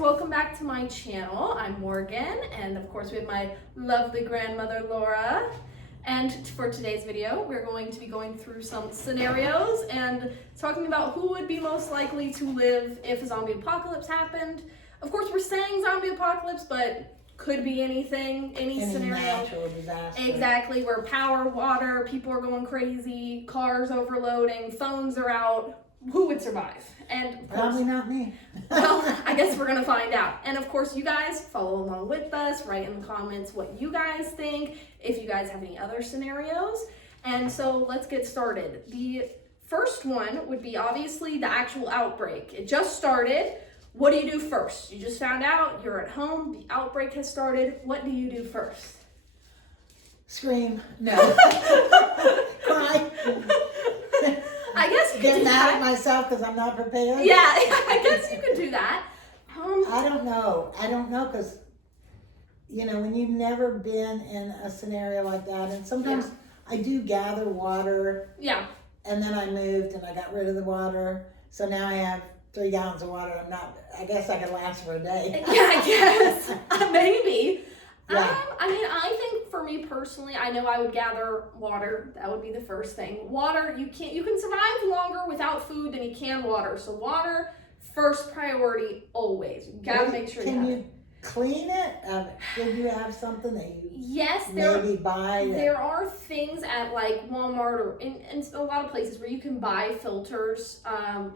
welcome back to my channel. I'm Morgan, and of course we have my lovely grandmother Laura. And for today's video, we're going to be going through some scenarios and talking about who would be most likely to live if a zombie apocalypse happened. Of course, we're saying zombie apocalypse, but could be anything, any scenario. Natural disaster. Exactly, where power, water, people are going crazy, cars overloading, phones are out. Who would survive? And of course, probably not me. Well, I guess we're gonna find out. And of course, you guys follow along with us. Write in the comments what you guys think, if you guys have any other scenarios. And so let's get started. The first one would be obviously the actual outbreak. It just started. What do you do first? You just found out, you're at home, the outbreak has started. What do you do first? Scream. No. Cry. I guess you could Get do mad that. at myself because I'm not prepared. Yeah, I guess you could do that. I don't know because, when you've never been in a scenario like that, and sometimes I do gather water. Yeah. And then I moved and I got rid of the water. So now I have 3 gallons of water. I guess I could last for a day. Yeah, I guess. Maybe. Yeah. I think for me personally, I know I would gather water. That would be the first thing. Water, you can survive longer without food than you can water. So water, first priority always. You gotta make sure Can you you clean it? Did you have something that you maybe buy? There are things at like Walmart or in a lot of places where you can buy filters,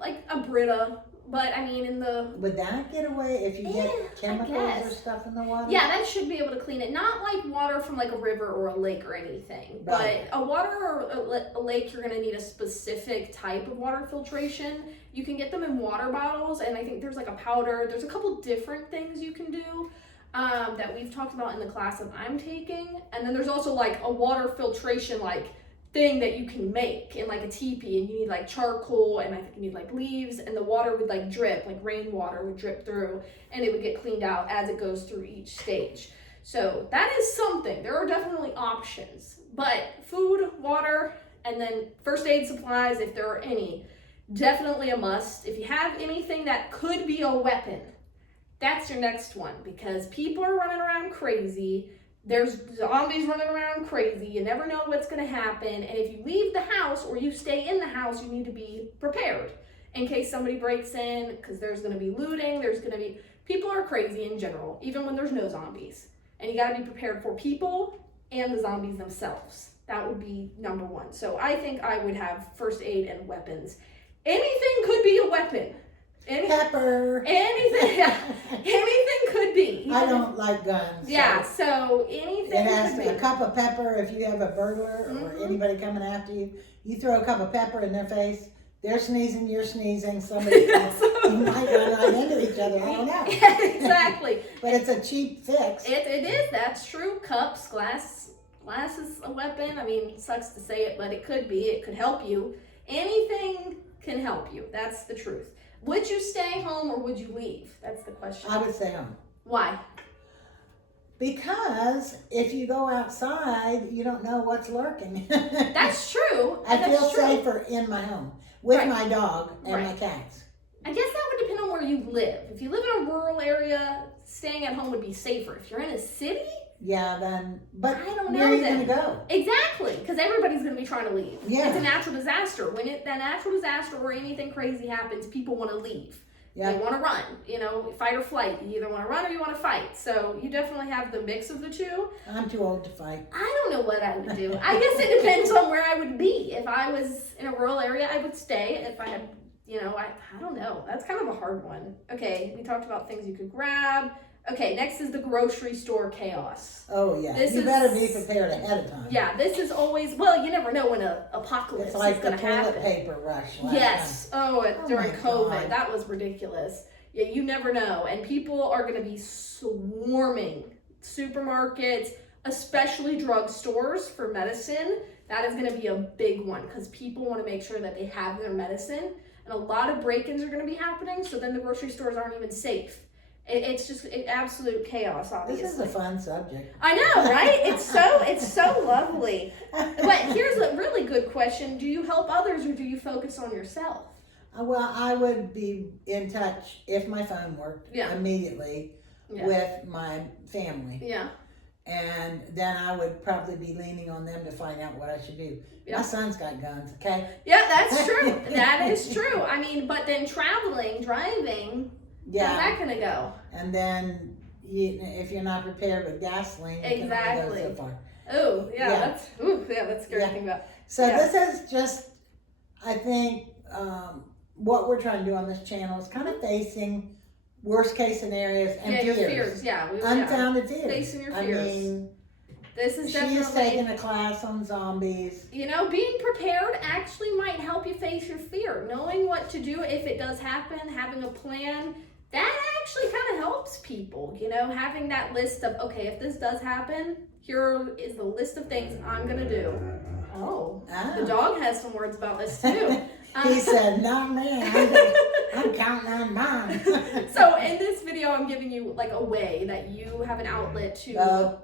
like a Brita. But Would that get away if you get chemicals or stuff in the water? Yeah, that should be able to clean it. Not like water from like a river or a lake or anything. Right. But a water or a lake, you're gonna need a specific type of water filtration. You can get them in water bottles, and I think there's like a powder. There's a couple different things you can do that we've talked about in the class that I'm taking. And then there's also like a water filtration thing that you can make in like a teepee, and you need like charcoal, and I think you need like leaves, and the water would like drip, like rainwater would drip through, and it would get cleaned out as it goes through each stage. So that is something. There are definitely options, but food, water, and then first aid supplies, if there are any, definitely a must. If you have anything that could be a weapon, that's your next one, because people are running around crazy. There's zombies running around crazy. You never know what's going to happen. And if you leave the house or you stay in the house, you need to be prepared in case somebody breaks in, because there's going to be looting. People are crazy in general, even when there's no zombies. And you got to be prepared for people and the zombies themselves. That would be number one. So I think I would have first aid and weapons. Anything could be a weapon. Pepper. Anything could be. I don't like guns. Yeah, so anything it has could to, be. a cup of pepper. If you have a burglar or anybody coming after you, you throw a cup of pepper in their face. They're sneezing, you're sneezing. Somebody you might run right into each other. I don't know. Yeah, exactly. But it's a cheap fix. It is. That's true. Cups, glass is a weapon. It sucks to say it, but it could be. It could help you. Anything can help you. That's the truth. Would you stay home or would you leave? That's the question. I would stay home. Why? Because if you go outside, you don't know what's lurking. That's true. I feel safer in my home with my dog and my cats. I guess that would depend on where you live. If you live in a rural area, staying at home would be safer. If you're in a city, but I don't know. Where are you going to go? Exactly, because everybody's going to be trying to leave. Yeah. It's a natural disaster. When that natural disaster or anything crazy happens, people want to leave. Yeah. They want to run, fight or flight. You either want to run or you want to fight. So you definitely have the mix of the two. I'm too old to fight. I don't know what I would do. I guess it depends on where I would be. If I was in a rural area, I would stay. If I had, I don't know. That's kind of a hard one. Okay, we talked about things you could grab. Okay, next is the grocery store chaos. Oh, yeah. You better be prepared ahead of time. Yeah, this is always, you never know when an apocalypse is going to happen. It's like the toilet paper rush. Yes. During COVID. God. That was ridiculous. Yeah, you never know. And people are going to be swarming supermarkets, especially drugstores for medicine. That is going to be a big one because people want to make sure that they have their medicine. And a lot of break-ins are going to be happening, so then the grocery stores aren't even safe. It's just absolute chaos, obviously. This is a fun subject. I know, right? It's so lovely. But here's a really good question. Do you help others or do you focus on yourself? Well, I would be in touch if my phone worked Yeah. immediately Yeah. with my family. Yeah. And then I would probably be leaning on them to find out what I should do. Yeah. My son's got guns, okay? Yeah, that's true. That is true. I mean, but then driving, Yeah. how's that gonna go? And then if you're not prepared with gasoline, you Exactly. can only go so far. Oh, yeah, Yeah. that's scary to think about. So Yeah. this is just, I think, what we're trying to do on this channel is kind of facing worst case scenarios and your fears. fears, yeah. Unfounded fears. Facing your fears. I mean, This is she definitely, is taking a class on zombies. you know, being prepared actually might help you face your fear. Knowing what to do if it does happen, having a plan, that actually kind of helps people. You know, having that list of, okay, if this does happen, here is the list of things I'm going to do. Oh, the dog has some words about this too. He said, not me, I'm counting on mine. So in this video, I'm giving you like a way that you have an outlet to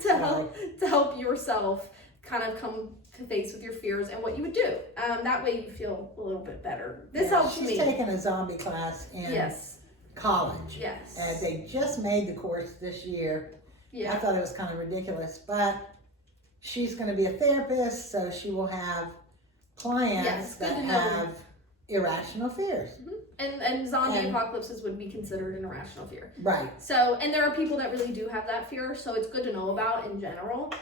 to help yourself kind of come to face with your fears and what you would do. That way you feel a little bit better. This helps me. She's taking a zombie class in college. Yes. And they just made the course this year. Yeah. I thought it was kind of ridiculous, but she's going to be a therapist, so she will have clients that have irrational fears. Mm-hmm. And zombie apocalypses would be considered an irrational fear. Right. So, and there are people that really do have that fear, so it's good to know about in general.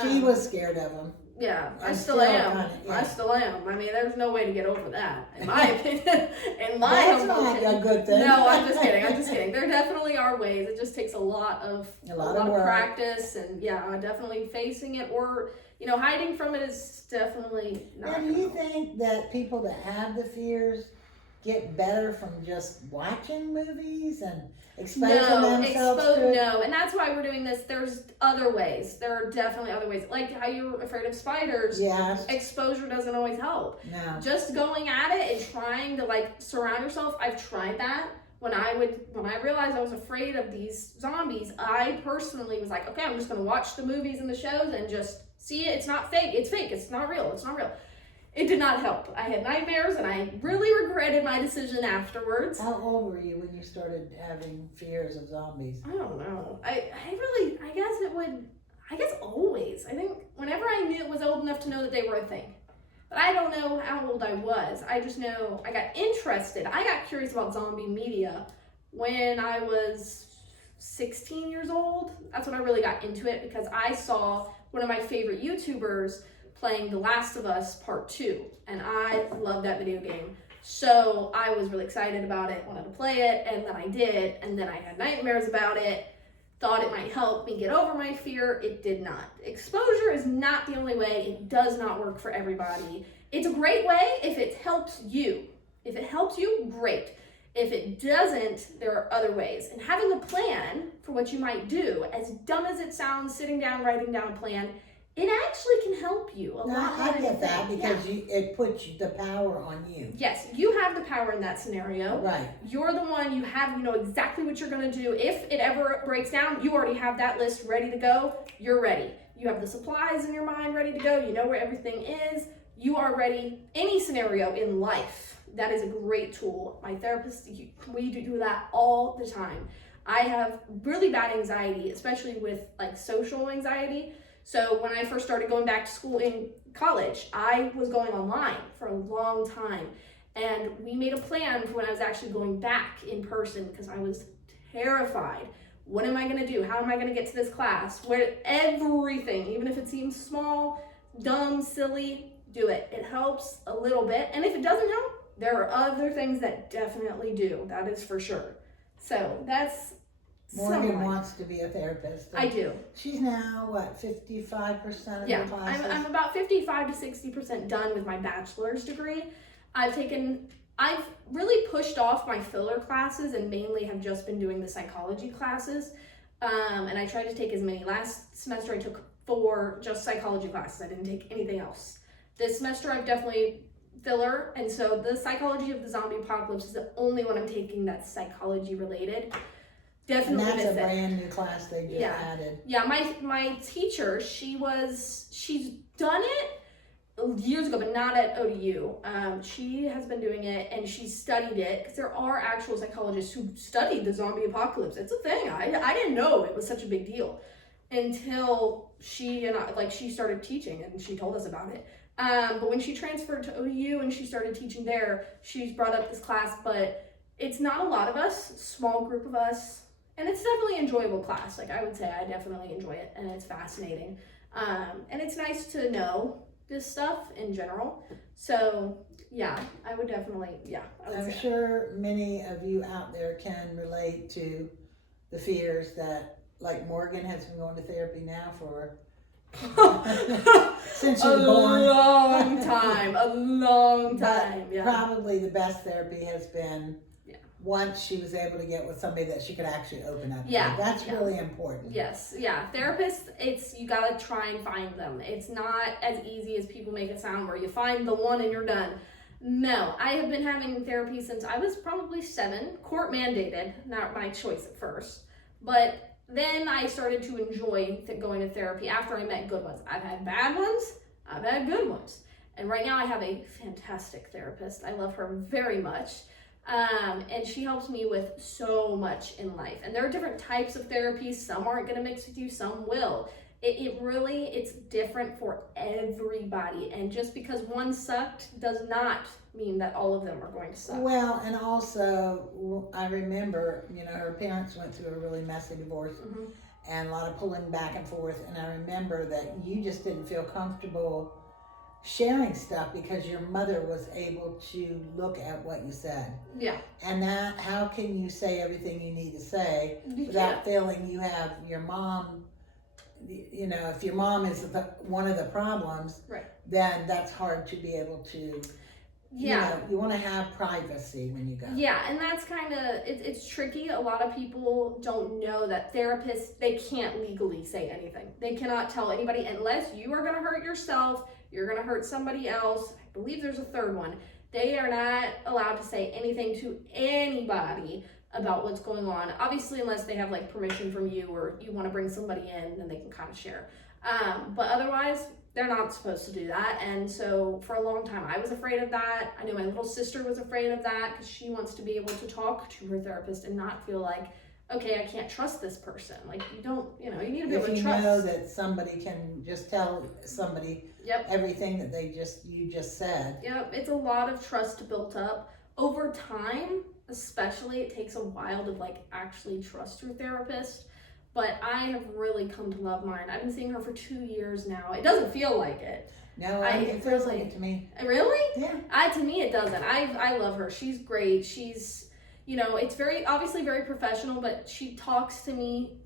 She was scared of them. Yeah, I still am. I still am. I mean, there's no way to get over that, in my opinion. In my humble opinion. That's not a good thing. No, I'm just kidding. There definitely are ways. It just takes a lot of practice, and definitely facing it, or hiding from it is definitely not. Now, do you think that people that have the fears get better from just watching movies and exposing themselves to it? No, and that's why we're doing this. There's other ways. There are definitely other ways. Like how you're afraid of spiders. Yes. Exposure doesn't always help. No. Just going at it and trying to surround yourself. I've tried that. When I realized I was afraid of these zombies, I personally was like, okay, I'm just gonna watch the movies and the shows and just see it. It's not fake. It's fake. It's not real. It's not real. It did not help. I had nightmares, and I really regretted my decision afterwards. How old were you when you started having fears of zombies? I don't know. I guess always. I think whenever I was old enough to know that they were a thing. But I don't know how old I was. I just know I got interested. I got curious about zombie media when I was 16 years old. That's when I really got into it, because I saw one of my favorite YouTubers playing The Last of Us Part 2, and I love that video game. So I was really excited about it, wanted to play it, and then I did, and then I had nightmares about it, thought it might help me get over my fear. It did not. Exposure is not the only way. It does not work for everybody. It's a great way if it helps you. If it helps you, great. If it doesn't, there are other ways. And having a plan for what you might do, as dumb as it sounds, sitting down, writing down a plan, it actually can help you a lot. I get that, because it puts the power on you. Yes, you have the power in that scenario. Right. You're the one, you know exactly what you're going to do. If it ever breaks down, you already have that list ready to go. You're ready. You have the supplies in your mind ready to go. You know where everything is. You are ready. Any scenario in life, that is a great tool. My therapist, we do that all the time. I have really bad anxiety, especially with social anxiety. So when I first started going back to school in college, I was going online for a long time. And we made a plan for when I was actually going back in person, because I was terrified. What am I gonna do? How am I gonna get to this class? Everything, even if it seems small, dumb, silly, do it. It helps a little bit. And if it doesn't help, there are other things that definitely do. That is for sure. So that's Morgan wants to be a therapist. I do. She's now, 55% of the classes? I'm about 55 to 60% done with my bachelor's degree. I've really pushed off my filler classes and mainly have just been doing the psychology classes. And I tried to take as many. Last semester I took 4 just psychology classes. I didn't take anything else. This semester I've definitely filler, and so the psychology of the zombie apocalypse is the only one I'm taking that's psychology related. Definitely. And that's a brand new class they just added. Yeah, my teacher, she's done it, years ago, but not at ODU. She has been doing it, and she studied it, because there are actual psychologists who studied the zombie apocalypse. It's a thing. I didn't know it was such a big deal until she started teaching, and she told us about it. But when she transferred to ODU and she started teaching there, she's brought up this class, but it's not a lot of us, small group of us, and it's definitely an enjoyable class. Like, I would say I definitely enjoy it, and it's fascinating. And it's nice to know this stuff in general. So yeah, I would definitely, I'm sure many of you out there can relate to the fears that, like, Morgan has been going to therapy now for since she was born. A long time. But probably the best therapy has been once she was able to get with somebody that she could actually open up to. That's really important. Yes, therapists, you gotta try and find them. It's not as easy as people make it sound, where you find the one and you're done. No, I have been having therapy since I was probably 7, court mandated, not my choice at first. But then I started to enjoy going to therapy after I met good ones. I've had bad ones, I've had good ones. And right now I have a fantastic therapist. I love her very much. And she helps me with so much in life. And there are different types of therapies. Some aren't going to mix with you, some will. It's different for everybody. And just because one sucked does not mean that all of them are going to suck. Well, and also, I remember, her parents went through a really messy divorce and a lot of pulling back and forth. And I remember that you just didn't feel comfortable sharing stuff because your mother was able to look at what you said. Yeah. And that, how can you say everything you need to say without feeling you have your mom, if your mom is one of the problems, then that's hard to be able to, you want to have privacy when you go. Yeah, and that's kind of, it's tricky. A lot of people don't know that therapists, they can't legally say anything. They cannot tell anybody unless you are going to hurt yourself, you're going to hurt somebody else. I believe there's a third one. They are not allowed to say anything to anybody about what's going on. Obviously, unless they have like permission from you or you want to bring somebody in, then they can kind of share. But otherwise, they're not supposed to do that. And so for a long time, I was afraid of that. I know my little sister was afraid of that because she wants to be able to talk to her therapist and not feel like, okay, I can't trust this person. Like, you don't, you need to be able to trust. If you know that somebody can just tell somebody everything that you just said. Yep, it's a lot of trust built up. Over time, especially, it takes a while to actually trust your therapist. But I have really come to love mine. I've been seeing her for 2 years now. It doesn't feel like it. No, it feels like it to me. Really? Yeah. To me, it doesn't. I love her. She's great. She's, it's obviously very professional, but she talks to me,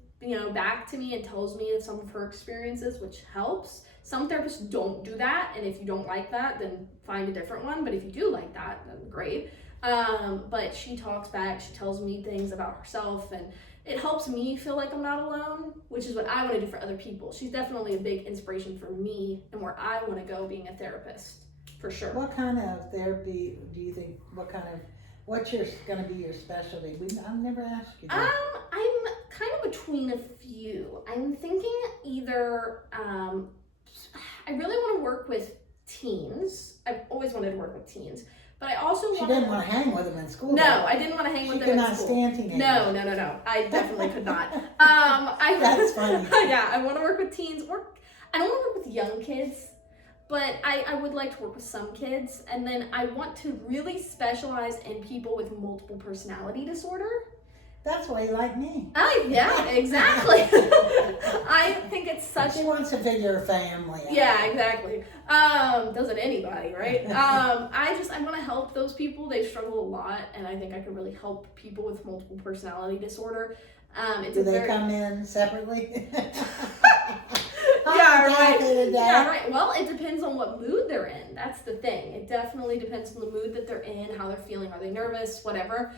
back to me and tells me some of her experiences, which helps. Some therapists don't do that, and if you don't like that, then find a different one. But if you do like that, then great. But she talks back. She tells me things about herself, and it helps me feel like I'm not alone, which is what I want to do for other people. She's definitely a big inspiration for me and where I want to go being a therapist, for sure. What kind of therapy do you think, what's going to be your specialty? I've never asked you that. I'm kind of between a few. I'm thinking either, I really want to work with teens. I've always wanted to work with teens. But I also She didn't want to hang with them in school. No, I didn't want to hang with them in school. She could not stand teenagers. No. I definitely could not. That's funny. Yeah, I want to work with teens. I don't want to work with young kids, but I would like to work with some kids. And then I want to really specialize in people with multiple personality disorder. That's why you like me. Yeah, exactly. I think it's such. She wants to figure a family out. Yeah, exactly. Doesn't anybody, right? I want to help those people. They struggle a lot, and I think I can really help people with multiple personality disorder. Do they come in separately? Yeah, right. Yeah, right. Well, it depends on what mood they're in. That's the thing. It definitely depends on the mood that they're in, how they're feeling. Are they nervous? Whatever.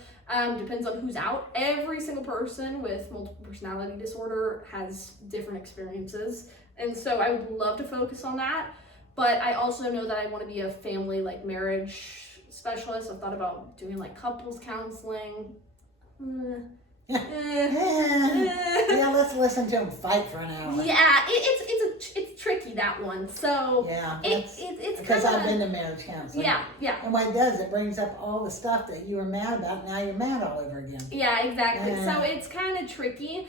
Depends on who's out. Every single person with multiple personality disorder has different experiences. And so I would love to focus on that. But I also know that I want to be a family, marriage specialist. I've thought about doing, couples counseling. Yeah, let's let's listen to them fight for an hour. Yeah, it's tricky, that one. So Yeah, it's because kinda, I've been to marriage counseling. Yeah. And what it does, it brings up all the stuff that you were mad about. Now you're mad all over again. Yeah, exactly. Yeah. So it's kind of tricky,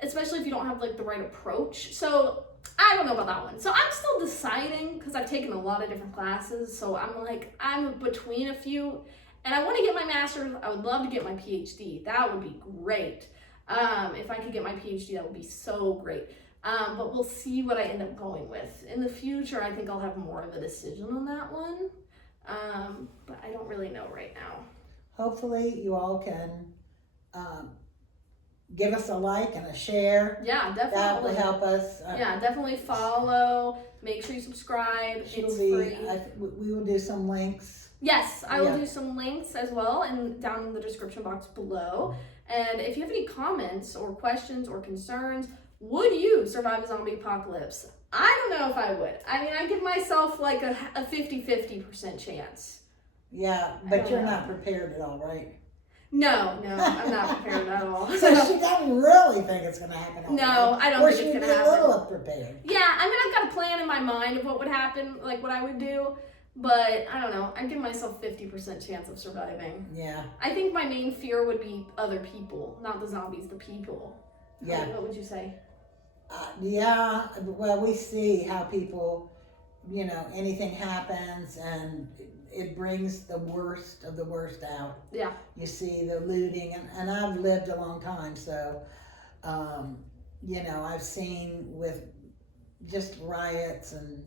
especially if you don't have like the right approach. So I don't know about that one. So I'm still deciding because I've taken a lot of different classes. So I'm between a few, and I want to get my master's. I would love to get my PhD. That would be great. If I could get my PhD, that would be so great. But we'll see what I end up going with. In the future, I think I'll have more of a decision on that one. But I don't really know right now. Hopefully you all can give us a like and a share. Yeah, definitely. That will help us. Yeah, definitely follow. Make sure you subscribe. It's free. We will do some links. Yes, I will do some links as well, and down in the description box below. And if you have any comments or questions or concerns, would you survive a zombie apocalypse? I don't know if I would. I mean, I give myself like a 50-50% chance. Yeah, but you're not prepared at all, right? No, I'm not prepared at all. So she doesn't really think it's going to happen. No, I don't think it's going to happen. Or she'd be a little prepared. Yeah, I mean, I've got a plan in my mind of what would happen, like what I would do. But I don't know. I give myself 50% chance of surviving. Yeah. I think my main fear would be other people, not the zombies, the people. Yeah. What would you say? Yeah. Well, we see how people, anything happens and it brings the worst of the worst out. Yeah. You see the looting, and I've lived a long time, so, I've seen with just riots and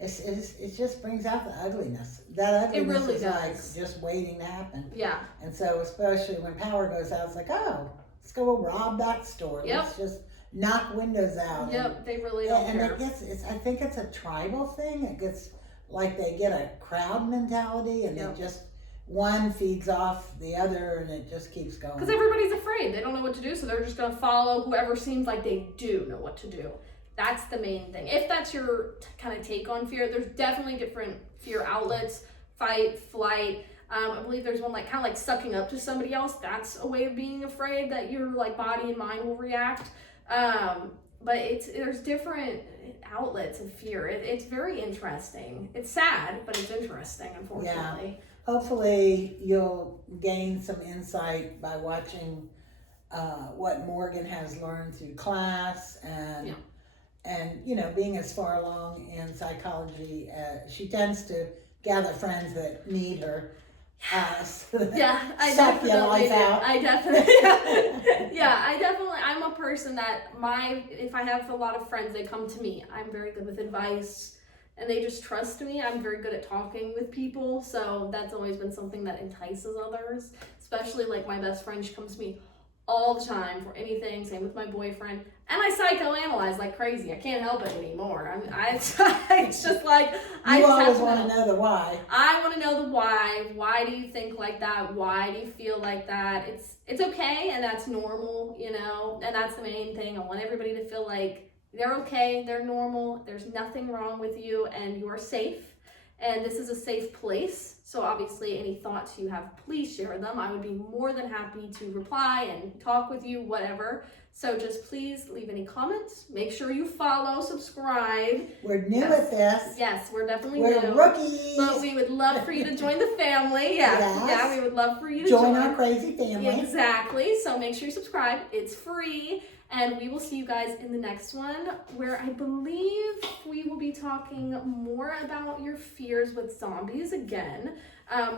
it just brings out the ugliness. That ugliness really is does. like just waiting to happen. Yeah. And so especially when power goes out, it's like, oh, let's go rob that store. Yep. Let's just knock windows out. Yep, they really don't care. And I think it's a tribal thing. It gets like they get a crowd mentality, and it just one feeds off the other, and it just keeps going. Because everybody's afraid. They don't know what to do, so they're just going to follow whoever seems like they do know what to do. That's the main thing. If that's your kind of take on fear, there's definitely different fear outlets. Fight, flight. I believe there's one like kind of like sucking up to somebody else. That's a way of being afraid that your like body and mind will react. But there's different outlets of fear. It's very interesting. It's sad, but it's interesting, unfortunately. Yeah. Hopefully you'll gain some insight by watching what Morgan has learned through class and being as far along in psychology. She tends to gather friends that need her. Yeah, I suck your life out. I'm a person that if I have a lot of friends, they come to me. I'm very good with advice and they just trust me. I'm very good at talking with people. So that's always been something that entices others, especially like my best friend. She comes to me all the time for anything. Same with my boyfriend. And I psychoanalyze like crazy. I can't help it anymore. It's just like I always want to know the why. I want to know the why. Why do you think like that? Why do you feel like that? It's okay, and that's normal, and that's the main thing. I want everybody to feel like they're okay, they're normal, there's nothing wrong with you, and you're safe. And this is a safe place. So obviously any thoughts you have, please share them. I would be more than happy to reply and talk with you, whatever. So just please leave any comments. Make sure you follow, subscribe. We're new at this. Yes, we're definitely new. We're rookies. But we would love for you to join the family. Yeah, yes. Yeah, we would love for you to join our crazy family. Exactly. So make sure you subscribe. It's free. And we will see you guys in the next one, where I believe we will be talking more about your fears with zombies again,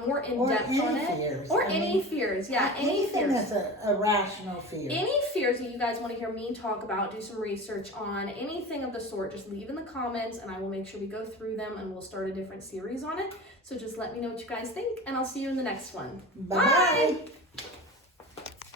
more in depth on it. Fears. Or any fears. Yeah, any fears. Anything that's a rational fear. Any fears that you guys want to hear me talk about, do some research on, anything of the sort, just leave in the comments and I will make sure we go through them and we'll start a different series on it. So just let me know what you guys think and I'll see you in the next one. Bye.